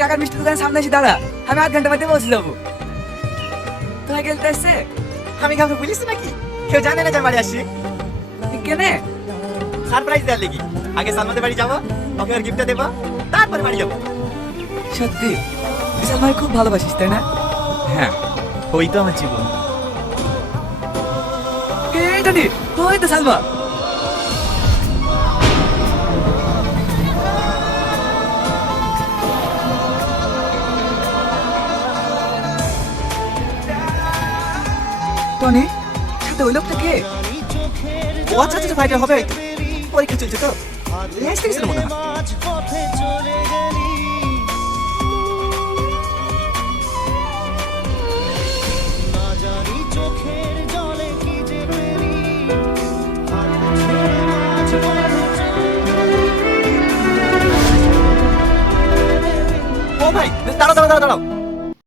কাকার মিষ্টি দোকানের সামনে এসে দাঁড়া, আমি আধ ঘন্টা মধ্যে পৌঁছে যাবো। তোরা গেলতে আসছে? আমি কাউকে বলিস নাকি? কেউ জানে না যে আমি বাড়ি আসছি। কেনে? সারপ্রাইজ দেওয়ার লেগে। আগে সালমাদের বাড়ি যাবো, ওকে ওর গিফটটা দেবো, তারপরে বাড়ি যাবো। সত্যি বিশাল ভাই খুব ভালোবাসিস তাই না? হ্যাঁ, ওই তো আমার জীবন। এই টনি, ওই তো সালমা। টনি, সাথে ওই লোকটা কে? ও আচ্ছা আচ্ছা ভাইটা হবে হয়তো। পরীক্ষা চলছে তো, রেস্ট গেছিল মনে হয়। ও ভাই, দাঁড়াও দাঁড়াও দাঁড়াও দাঁড়াও।